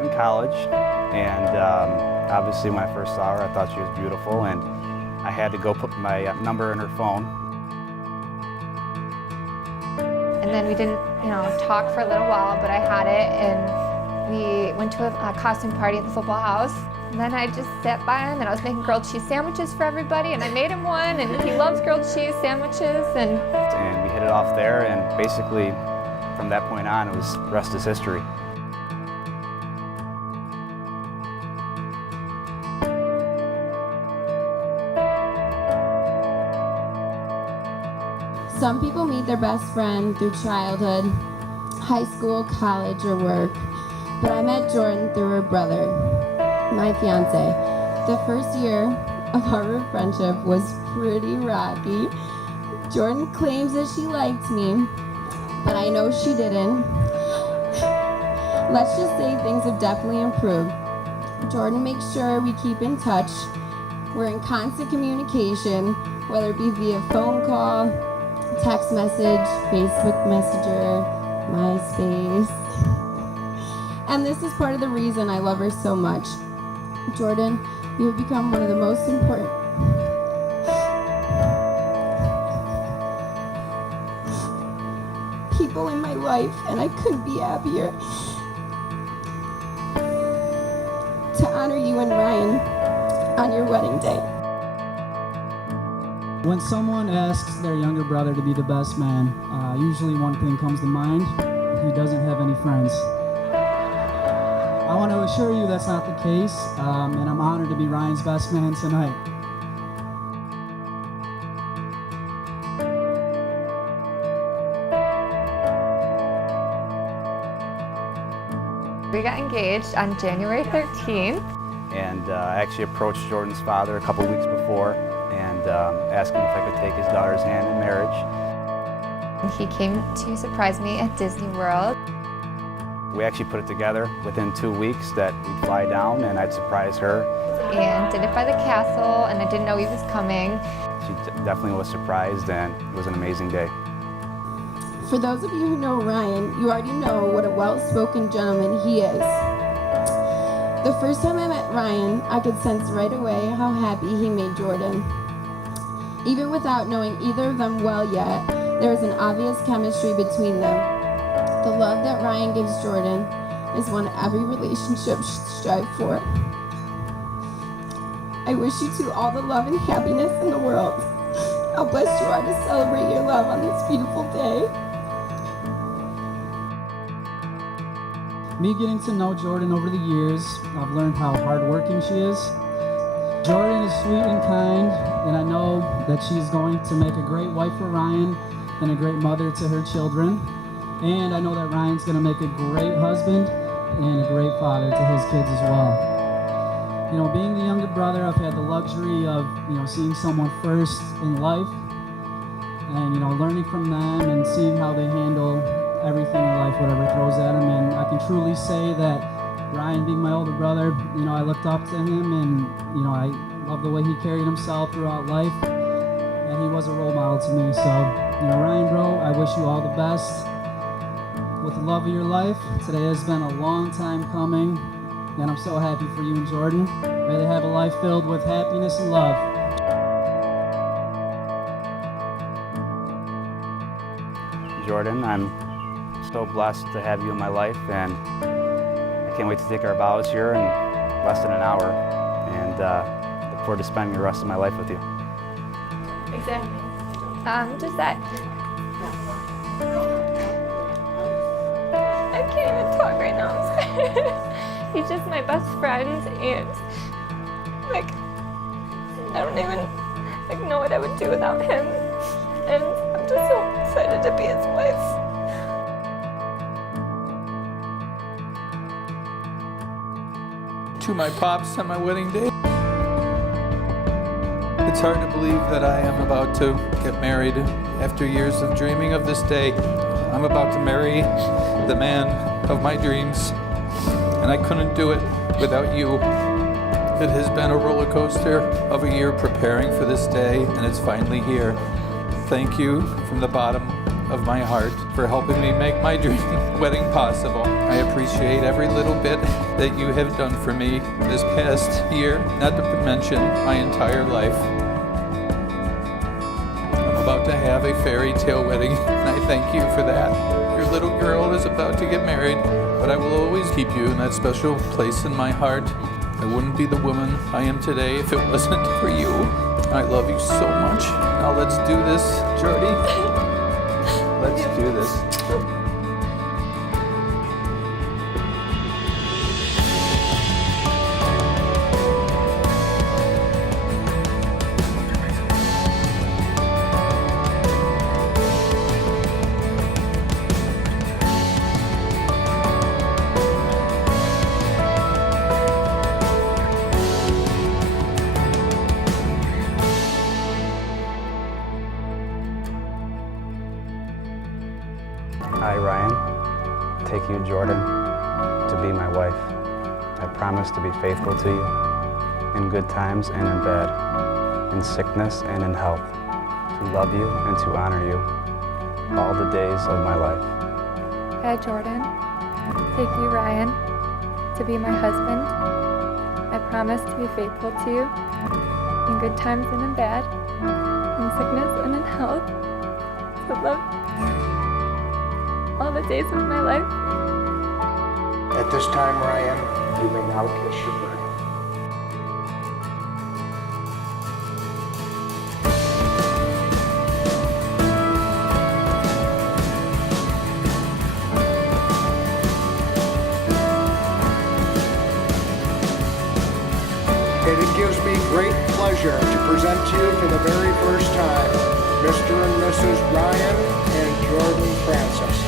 met in college, and obviously when I first saw her, I thought she was beautiful, and I had to go put my number in her phone. And then we didn't, talk for a little while, but I had it, and we went to a costume party at the football house. And then I just sat by him, and I was making grilled cheese sandwiches for everybody, and I made him one, and he loves grilled cheese sandwiches. And we hit it off there, and basically from that point on, it was the rest is history. Some people meet their best friend through childhood, high school, college, or work. But I met Jordan through her brother, my fiance. The first year of our friendship was pretty rocky. Jordan claims that she liked me, but I know she didn't. Let's just say things have definitely improved. Jordan makes sure we keep in touch. We're in constant communication, whether it be via phone call, text message, Facebook Messenger, MySpace. And this is part of the reason I love her so much. Jordan, you have become one of the most important people in my life, and I couldn't be happier to honor you and Ryan on your wedding day. When someone asks their younger brother to be the best man, usually one thing comes to mind: he doesn't have any friends. I want to assure you that's not the case, and I'm honored to be Ryan's best man tonight. we got engaged on January 13th. And I actually approached Jordan's father a couple weeks before and asked him if I could take his daughter's hand in marriage. He came to surprise me at Disney World. We actually put it together within 2 weeks that we'd fly down and I'd surprise her. And did it by the castle, and I didn't know he was coming. She definitely was surprised, and it was an amazing day. For those of you who know Ryan, you already know what a well-spoken gentleman he is. The first time I met Ryan, I could sense right away how happy he made Jordan. Even without knowing either of them well yet, there is an obvious chemistry between them. The love that Ryan gives Jordan is one every relationship should strive for. I wish you two all the love and happiness in the world. How blessed you are to celebrate your love on this beautiful day. Me getting to know Jordan over the years, I've learned how hardworking she is. Jordan is sweet and kind, and I know that she's going to make a great wife for Ryan and a great mother to her children. And I know that Ryan's going to make a great husband and a great father to his kids as well. Being the younger brother, I've had the luxury of, seeing someone first in life and, learning from them and seeing how they handle everything in life, whatever throws at them. And I can truly say that Ryan, being my older brother, I looked up to him, and, I love the way he carried himself throughout life, and he was a role model to me. So, Ryan, bro, I wish you all the best with the love of your life. Today has been a long time coming, and I'm so happy for you and Jordan. May they have a life filled with happiness and love. Jordan, I'm so blessed to have you in my life, and I can't wait to take our vows here in less than an hour, and look forward to spending the rest of my life with you. Exactly. Just that. I can't even talk right now. I'm sorry. He's just my best friend, and I don't even know what I would do without him. And I'm just so excited to be his wife. To my pops on my wedding day. It's hard to believe that I am about to get married after years of dreaming of this day. I'm about to marry the man of my dreams, and I couldn't do it without you. It has been a roller coaster of a year preparing for this day, and it's finally here. Thank you from the bottom of my heart for helping me make my dream wedding possible. I appreciate every little bit that you have done for me this past year, not to mention my entire life. I'm about to have a fairy tale wedding, and I thank you for that. Your little girl is about to get married, but I will always keep you in that special place in my heart. I wouldn't be the woman I am today if it wasn't for you. I love you so much. Now let's do this, Jordy. Let's do this. I, Ryan, take you, Jordan, to be my wife. I promise to be faithful to you in good times and in bad, in sickness and in health, to love you and to honor you all the days of my life. I, Jordan, take you, Ryan, to be my husband. I promise to be faithful to you in good times and in bad, in sickness and in health, to love all the days of my life. At this time, Ryan, you may now kiss your bride. It gives me great pleasure to present to you for the very first time, Mr. and Mrs. Ryan and Jordan Francis.